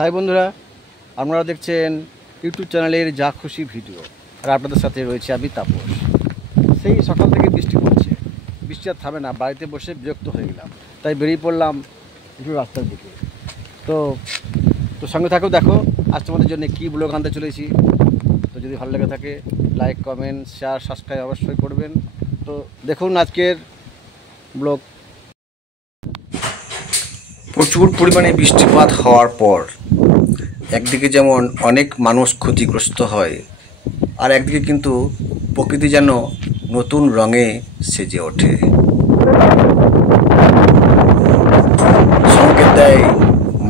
High বন্ধুরা, আপনারা দেখছেন ইউটিউব চ্যানেলের যা খুশি ভিডিও। আর আপনাদের সাথে রয়েছে আমি তাপস। সেই সকাল থেকে বৃষ্টি পড়ছে, বৃষ্টি আর থামে না। বাড়িতে বসে বিরক্ত হয়ে গেলাম, তাই বেরিয়ে পড়লাম একটু রাস্তার দিকে। তো সঙ্গে থাকো, দেখো আজ তোমাদের জন্য কী ব্লগ আনতে চলেছি। তো যদি ভালো লেগে থাকে লাইক, কমেন্ট, শেয়ার, সাবস্ক্রাইব অবশ্যই করবেন। তো দেখুন আজকের ব্লগ। প্রচুর পরিমাণে বৃষ্টিপাত হওয়ার পর একদিকে যেমন অনেক মানুষ ক্ষতিগ্রস্ত হয়, আর একদিকে কিন্তু প্রকৃতি যেন নতুন রঙে সেজে ওঠে, সংকেত দেয়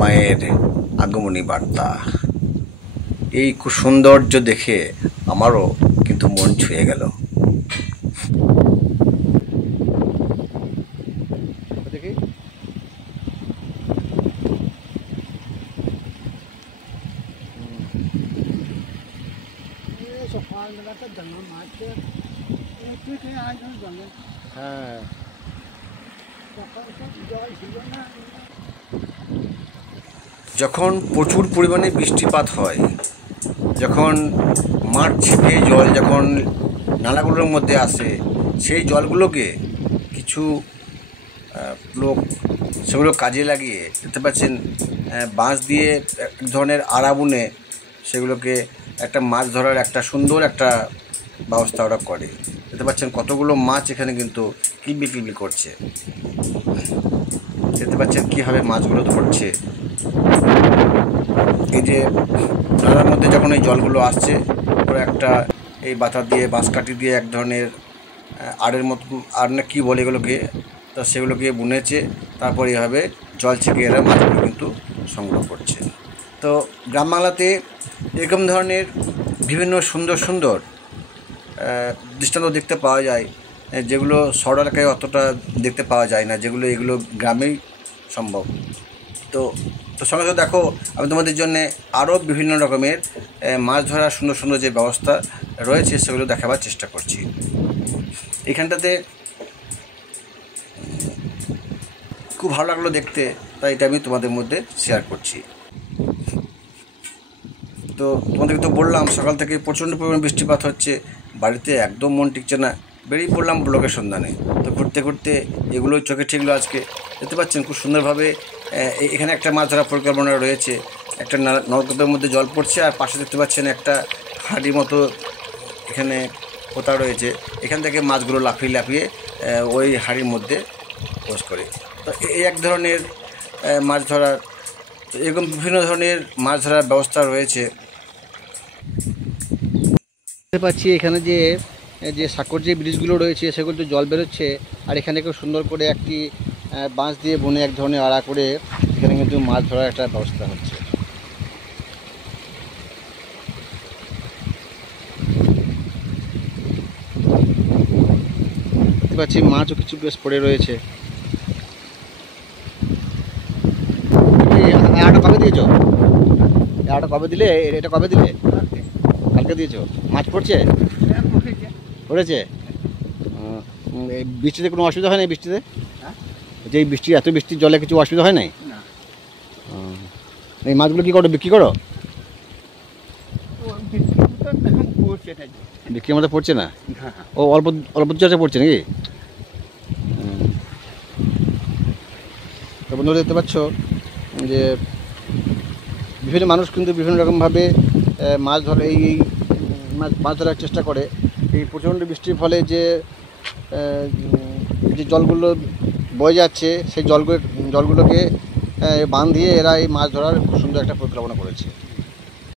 মায়ের আগমনী বার্তা। এই খুব সৌন্দর্য দেখে আমারও কিন্তু মন ছুঁয়ে গেল। দেখি হ্যাঁ, যখন প্রচুর পরিমাণে বৃষ্টিপাত হয়, যখন মাঠ ছেপে জল যখন নালাগুলোর মধ্যে আসে, সেই জলগুলোকে কিছু লোক সেগুলো কাজে লাগিয়ে, দেখতে পাচ্ছেন বাঁশ দিয়ে এক ধরনের আড়া বুনে সেগুলোকে একটা মাছ ধরার একটা সুন্দর একটা ব্যবস্থা ওরা করে। দেখতে পাচ্ছেন কতগুলো মাছ এখানে কিন্তু কিলবি কিলবি করছে। দেখতে পাচ্ছেন কীভাবে মাছগুলো ধরছে। এই যে নালার মধ্যে যখন এই জলগুলো আসছে, ওরা একটা এই বাতা দিয়ে বাঁশকাঠি দিয়ে এক ধরনের আড়ের মতো, আর না কী বলে এগুলোকে, তা সেগুলোকে বুনেছে। তারপর এভাবে জল ছেঁকে এরা মাছগুলো কিন্তু সংগ্রহ করছে। তো গ্রাম বাংলাতে এরকম ধরনের বিভিন্ন সুন্দর সুন্দর দৃষ্টান্ত দেখতে পাওয়া যায়, যেগুলো শহর এলাকায় অতটা দেখতে পাওয়া যায় না, যেগুলো এগুলো গ্রামেই সম্ভব। তো সঙ্গে সঙ্গে দেখো, আমি তোমাদের জন্যে আরও বিভিন্ন রকমের মাছ ধরার সুন্দর সুন্দর যে ব্যবস্থা রয়েছে সেগুলো দেখাবার চেষ্টা করছি। এখানটাতে খুব ভালো লাগলো দেখতে, তাই এটা আমি তোমাদের মধ্যে শেয়ার করছি। তো তোমাদেরকে তো বললাম সকাল থেকে প্রচণ্ড পরিমাণে বৃষ্টিপাত হচ্ছে, বাড়িতে একদম মন টিকছে না। বেরিয়ে পড়লাম ব্লগের সন্ধানে। তো ঘুরতে ঘুরতে এগুলো চোখে ঠিকলো আজকে। দেখতে পাচ্ছেন খুব সুন্দরভাবে এখানে একটা মাছ ধরার পরিকল্পনা রয়েছে। একটা নলকূপের মধ্যে জল পড়ছে, আর পাশে দেখতে পাচ্ছেন একটা হাঁড়ির মতো এখানে পোতা রয়েছে। এখান থেকে মাছগুলো লাফিয়ে লাফিয়ে ওই হাঁড়ির মধ্যে পোষ করে। তো এই এক ধরনের মাছ ধরার, এরকম বিভিন্ন ধরনের মাছ ধরার ব্যবস্থা রয়েছে। দেখতে পাচ্ছি এখানে যে সাঁকর যে ব্রিজগুলো রয়েছে সেগুলো তো জল বেরোচ্ছে, আর এখানে খুব সুন্দর করে একটি বাঁশ দিয়ে বুনে এক ধরনের আড়া করে এখানে কিন্তু মাছ ধরার একটা ব্যবস্থা হচ্ছে। দেখতে পাচ্ছি মাছও কিছু বেশ পড়ে রয়েছে। আড়াটা কবে দিয়েছো? আড়াটা কবে দিলে? এটা কবে দিলে? কালকে দিয়েছো? মাছ পড়ছে? পড়েছে। এই বৃষ্টিতে কোনো অসুবিধা হয় না? বৃষ্টিতে যে বৃষ্টি, এত বৃষ্টির জলে কিছু অসুবিধা হয় নাই? এই মাছগুলো কী করো, বিক্রি করো? বিক্রির মধ্যে পড়ছে না? ও অল্প অল্প চর্চা পড়ছে নাকি? তো বন্ধুরা দেখতে পাচ্ছ যে বিভিন্ন মানুষ কিন্তু বিভিন্ন রকমভাবে মাছ ধরে, এই মাছ ধরার চেষ্টা করে। এই প্রচণ্ড বৃষ্টির ফলে যে জলগুলো বয়ে যাচ্ছে, সেই জলগুলোকে বাঁধ দিয়ে এরা এই মাছ ধরার খুব সুন্দর একটা পরিকল্পনা করেছে।